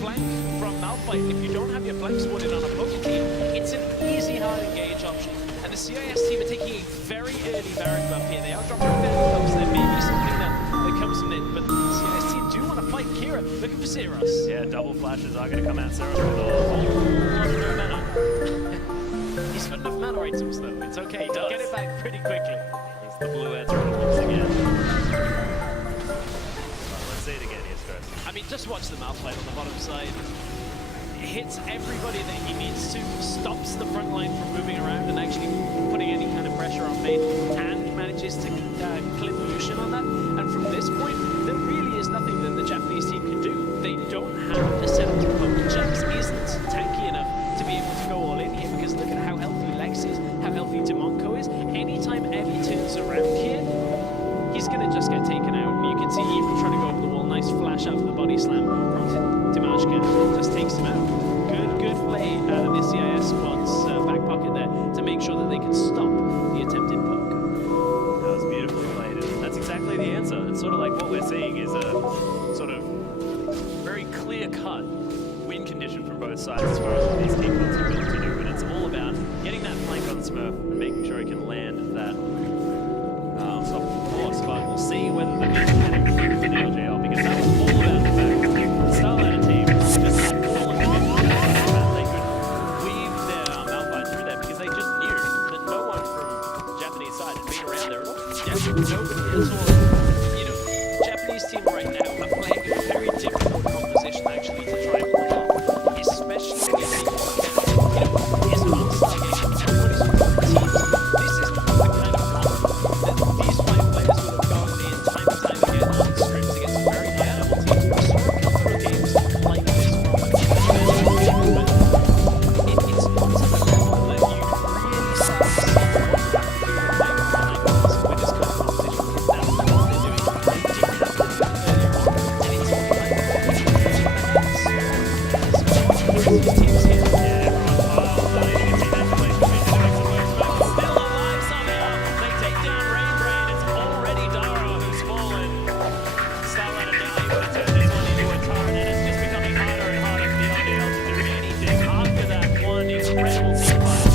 flank from Malphite. If you don't have your flank squatted on a poke team, it's an easy hard engage option. And the CIS team are taking a very early Baron buff here. They are dropping very close. There may be something that comes from it, but the CIS team do want to fight Kira, looking for Zeros. Yeah, double flashes are going to come out. Zeros with a whole lot of no mana. He's got enough mana items though. It's okay. He'll get it back pretty quickly. He's the blue Ezra once again. Let's see it again here, Stress. I mean, just watch the Malphite on the bottom side. Hits everybody that he needs to, stops the front line from moving around and actually putting any kind of pressure on Fate, and manages to clip Lucian on that. And from this point, there really is nothing that the Japanese team can do. They don't have a setup to poke. Jax isn't tanky enough to be able to go all in here, because look at how healthy Lex is, how healthy Demonko is. Anytime Evie turns around here, he's going to just get taken out. And you can see even trying to go over the wall, nice flash out of the body slam from Dimashka, just takes him out. Good play out of the CIS squad's back pocket there to make sure that they can stop the attempted poke. That was beautifully played, and that's exactly the answer. It's sort of like what we're seeing is a sort of very clear-cut win condition from both sides as far as what these team builds are able to do, but it's all about getting that flank on Smurf and making sure he can land that stop course. But we'll see whether the mission can improve for the LJL, because that was all about the fact that the Starlighter team just had all of the mission that they could weave their Malphite through there, because they just knew that no one from the Japanese side had been around there at all. Yeah, nobody at all. You know, Japanese team right now are playing a very difficult composition actually to try and pull off, especially when you think about it. You know, it's an all-star game. Everybody's from different teams. This is the kind of comp that these 5 players would have gone in time and time again on scrims against very high-level teams. We saw a couple of games like this from but it's not to the level that you really start to see what you have to do with playing with this kind of competition, because that's not what they're doing. They did have to do it earlier on, and it's all kind of these teams here. Yeah, everyone's wild. You can see that still alive somehow. They take down Rain Brain. It's already Dara who's fallen. Starlighter now able to turn this one into a turret, and it's just becoming harder and harder for the LDL to do anything. After that one incredible team fight,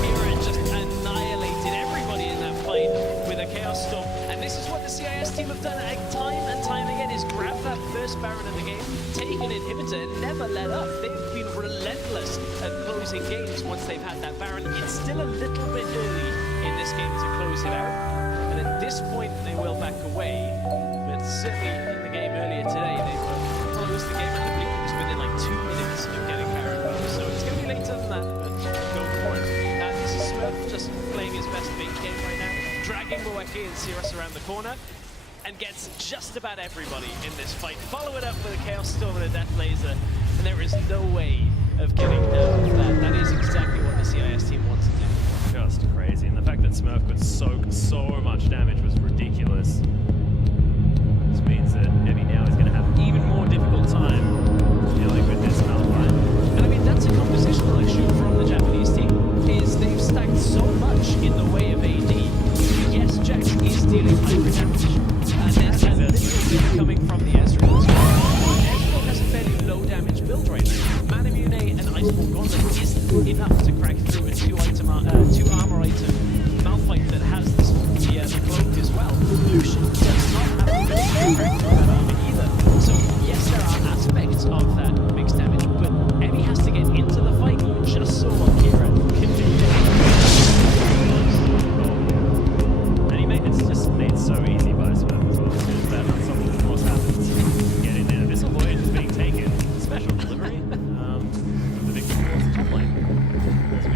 Kira just annihilated everybody in that fight with a Chaos Storm. And this is what the CIS team have done time and time again, is grab that first Baron in the game, take an inhibitor, and never let up. They've been relentless at closing games once they've had that Baron. It's still a little bit early in this game to close it out, and at this point they will back away. But certainly in the game earlier today, they closed the game, and I believe it was within like 2 minutes of getting Baron buff. So it's going to be later than that, but go for it. This is Smurf just playing his best big game right now, dragging Moeki and Cirrus around the corner, and gets just about everybody in this fight. Follow it up with a Chaos Storm and a Death Laser, and there is no way of getting out of that. That is exactly what the CIS team wants to do. just crazy, and the fact that Smurf could soak so much damage was ridiculous. This means that Evie now is going to have an even more difficult time dealing with this Malphite. And I mean, that's a compositional issue from the Japanese team, is they've stacked so much in the way of AD. Yes, Jax is dealing hyper damage, and there's a little bit coming from the Ezreal as well. Ezreal has a fairly low damage build right now. Manamune and Iceborne Gauntlet isn't enough to crack through a two armor item Malphite that has the cloak as well. Lucian does not have the ability to crack through that armor either. So yes, there are aspects of that mixed damage, but Evie has to get into the fight. We just saw what Kira can do there. And it's just made so easy by Smurf as well. As soon as that unstoppable force happens, get in there. Abyssal Voyage is being taken. Special delivery. The victim force top lane. As we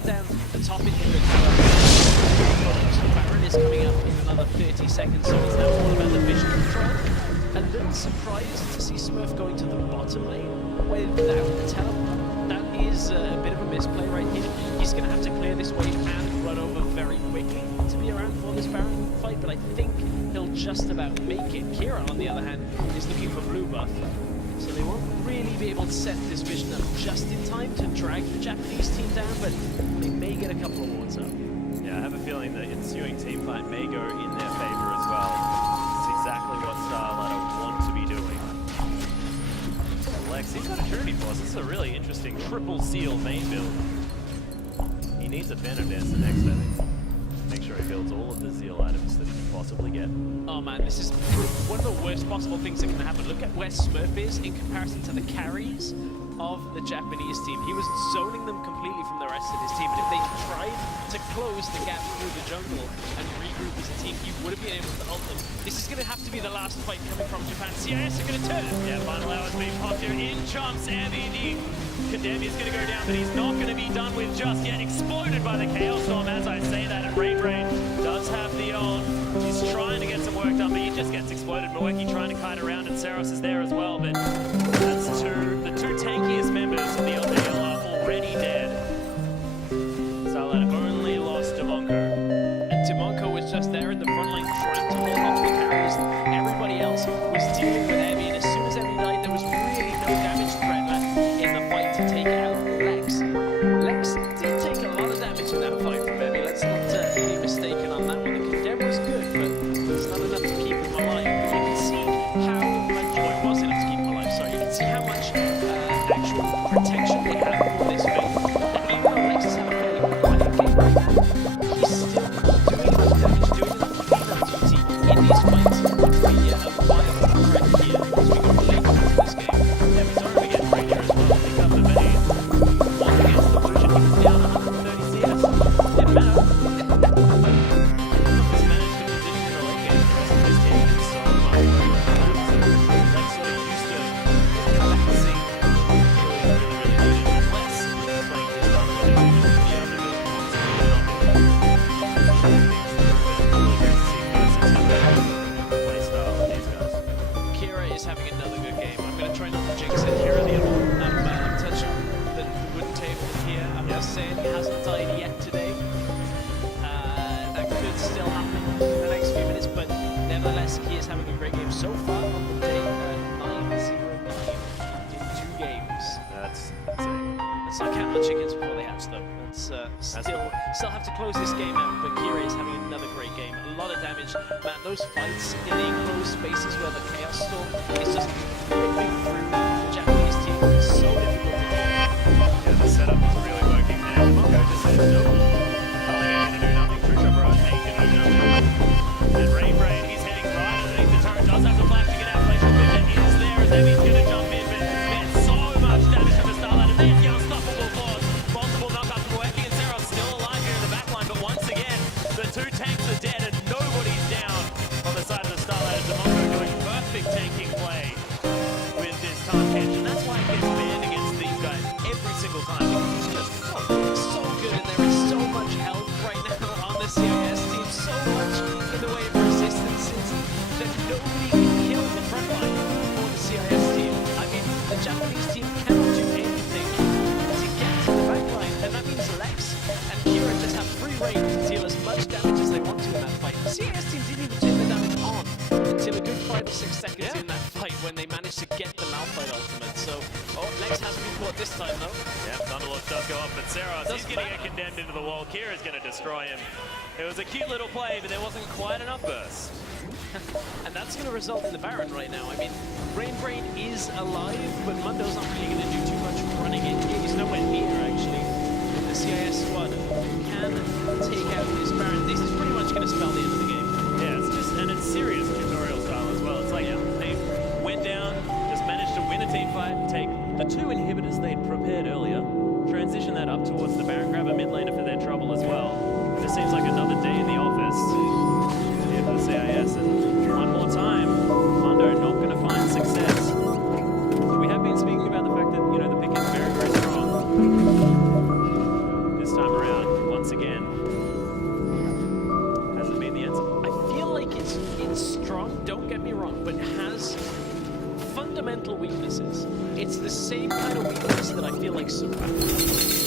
taken down the top inhibitor. Baron is coming up in another 30 seconds, so it's now all about the vision control. A little surprised to see Smurf going to the bottom lane without the teleport. That is a bit of a misplay right here. He's going to have to clear this wave and run over very quickly to be around for this Baron fight, but I think he'll just about make it. Kira, on the other hand, is looking for blue buff, so they won't really be able to set this vision up just in time to drag the Japanese team down, but they may get a couple of wards up. Yeah, I have a feeling the ensuing team fight may go in their favor as well. It's exactly what Starlighter want to be doing. Lex, he's got a Trinity Force. This is a really interesting triple seal main build. He needs a Phantom Dance the next, I think. Make sure he builds all of the Zeal items that he can possibly get. Oh man, this is one of the worst possible things that can happen. Look at where Smurf is in comparison to the carries of the Japanese team. He was zoning them completely from the rest of his team, and if they tried to close the gap through the jungle and regroup as a team, he would have been able to ult them. This is going to have to be the last fight coming from Japan. CIS are going to turn. Yeah, final hour's being popped here. In jumps Airbnb. Condemn is going to go down, but he's not going to be done with just yet. Exploded by the Chaos Storm as I say that, and Rain does have the ult. He's trying to get some work done, but he just gets exploded. Mweki trying to kite around, and Saros is there as well, but that's the two tankiest members of the FTL are already dead. Starlight only lost Demonko. And Demonko was just there in the front line trying to hold off the carries. Everybody else was dealing with Emmy, and as soon as Emmy died, there was really no damage threat left in the fight to take out Lex. Lex did take a lot of damage in that fight from Emmy. Let's not be mistaken on that one. The condemn was good, but it's not enough to keep him alive. But you can see how much, or it was enough to keep him alive, sorry. You can see how much actual protection they have for this fight. And even though Lex has had a fairly quiet game right now, he's still doing enough damage, doing enough cleanup duty in these fights to be a viable threat here as we go late into this game. Yeah, but don't forget Ranger as well. Pick up the bait. Once against the Lucian, he was down 130 CS. Didn't matter. He's managed to position in the late game. The rest of his team did so much work. Lex sort of used to come back and see really needed less playing his style of energy to be able to build points and get on it. Really great to see versatility play style of these guys. Kira is having another good game. I'm going to try not to jinx it here a little. I'm touching the wooden table here. I'm just saying he hasn't died yet today. That could still happen in the next few minutes, but nevertheless, he is having a great game so far on the day. 9-0-9 in 2 games. That's insane. Let's not count the chickens before they hatch, though. Still have to close this game out, but Kira is having another great game. A lot of damage. Man, those fights in the enclosed spaces where the Chaos Storm is just ripping through the Japanese team. It's so difficult to do. Yeah, the setup is really working now. Demonko just says no. Colin ain't gonna do nothing. True Chopper ain't gonna do nothing. And Rain, he's heading right underneath the turret. Does have to flash to get out. Glacial Vision is there as Emmy's gonna jump in, but there's so much damage from the Starlight. There's the unstoppable force. Multiple knockouts from Mweki, and Saros still alive here in the backline, but once again, the 2 tanks are dead and nobody's down on the side of the Starlight. Demonko doing perfect tanking play with this time catch, and that's why it gets banned against these guys every single time, because he's just So good, and there is so much help right now on the CIS team. So much in the way of resistances that nobody can kill the front line for the CIS team. I mean, the Japanese team cannot do anything to get to the back line, and that means Lex and Kira just have free reign to deal as much damage as they want to in that fight. The CIS team didn't even turn the damage on until a good 5 or 6 seconds in that fight when they managed to get the Malphite ultimate. So, Lex hasn't been caught this time though. yeah, Thunderlord does go up, but Saros, he's going to get condemned into the wall. Kira's going to destroy him. It was a cute little play, but there wasn't quite enough burst. And that's going to result in the Baron right now. I mean, Rain is alive, but Mundo's not really going to do too much running in here. He's nowhere near, actually. The CIS squad can take out this Baron. This is pretty much going to spell the end of the game. Yeah, it's just, and it's serious tutorial style as well. It's like they went down, just managed to win a team fight, take the 2 inhibitors they'd prepared earlier, transition that up towards the Baron, grab a mid laner for their trouble as well. It just seems like another day in the office here for the CIS, and one more time, Mundo not going to find success. We have been speaking about the fact that, the pick is very, very strong this time around. once again hasn't been the answer. I feel like it's strong, don't get me wrong, but has fundamental weaknesses. It's the same kind of weakness that I feel like Soraka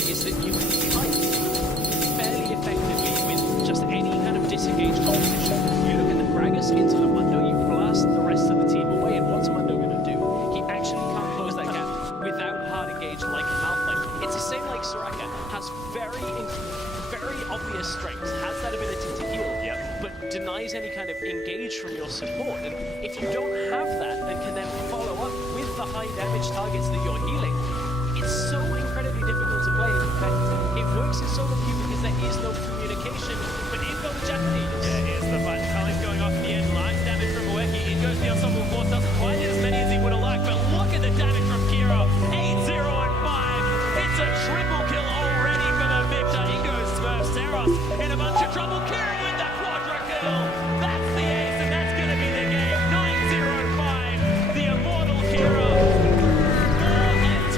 is, that you can fight fairly effectively with just any kind of disengaged competition. You look at the Gragas into the Mundo, you blast the rest of the team away, and what's Mundo going to do? He actually can't close that gap without hard engage like Malphite. It's the same like Soraka, has very obvious strengths, has that ability to heal, but denies any kind of engage from your support. And if you don't have that and can then follow up with the high damage targets that you're healing, it's so incredibly difficult to play. In fact, it works in solo queue because there is no communication. But in go the Japanese. Yeah, here's the fight. Cully's going off in the end. Lines damage from Ueki. In goes the ensemble force. Doesn't quite hit as many as he would have liked, but look at the damage from Kira. 8-0 and 5. It's a triple kill already for the victor. In goes Smurf. Saros in a bunch of trouble. Kira with the quadra kill. That's the ace, and that's going to be the game. 9-0-5. The immortal Kira.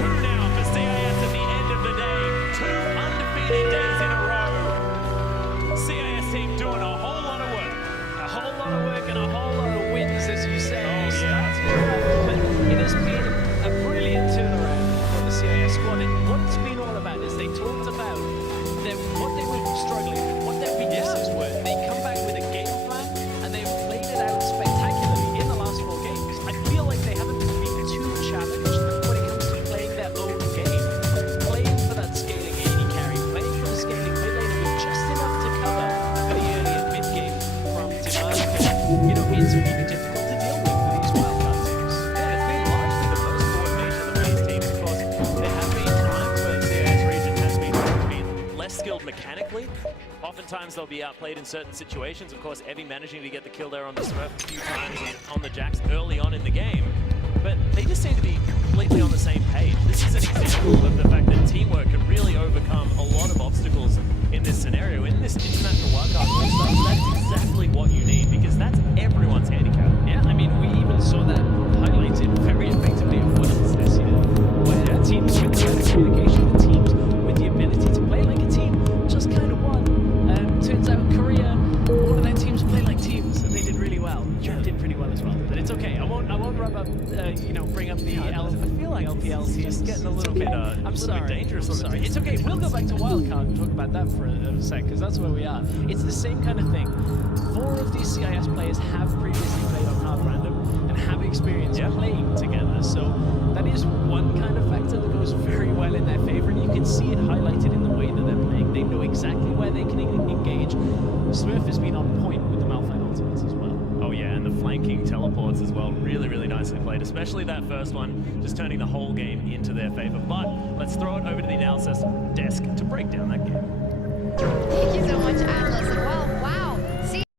4-2 now for CIS at the end of the day. 2 undefeated days in a row. CIS team doing a whole lot of work. A whole lot of work and a whole lot of wins, as you say. Oh, Starting rough, but it has been a brilliant turnaround for the CIS squad. And what it's been all about is they talked about what they were struggling with, what their weaknesses were. They come back with a game plan, and they've played it out spectacularly in the last 4 games. I feel like they haven't been too challenged when it comes to playing their own game, playing for that scaling AD carry, playing for the scaling mid lane with just enough to cover for the early and mid game from Demand. You know, it's really difficult to deal with these wildcard teams. Yeah, it's been largely the most coordination of these teams. Of course, there have been times where the CIS region has been less skilled mechanically. Oftentimes they'll be outplayed in certain situations. Of course, Evie managing to get the kill there on the Smurf a few times on the Jax early on in the game. But they just seem to be completely on the same page. This is an example of the fact that teamwork can really overcome a lot of obstacles in this scenario. In this international wildcard all-stars, that's exactly what you need, because that's everyone's handicap. Yeah, I mean, we even saw that highlighted very effectively at Worlds this year, where teams with the better communication, the teams with the ability to play like a team, just kind of won. Turns out Korea, one of their teams play like teams, and they did really well. Europe did pretty well as well, but it's okay. I won't rub up, bring up the I feel like LPLs. it's getting a little bit, I'm sorry. dangerous. I'm sorry. It's okay. We'll go back to Wildcard and talk about that for a sec, because that's where we are. It's the same kind of thing. 4 of these CIS players have previously played on Hard Random and have experience playing together. So that is one kind of factor that goes very well in their favor, and you can see it highlighted in the way that they're playing. They know exactly where they can engage. Smurf has been on point with the Malphite ultimates as well. Oh yeah, and the flanking teleports as well. Really, really nicely played, especially that first one, just turning the whole game into their favor. But let's throw it over to the analysis desk to break down that game.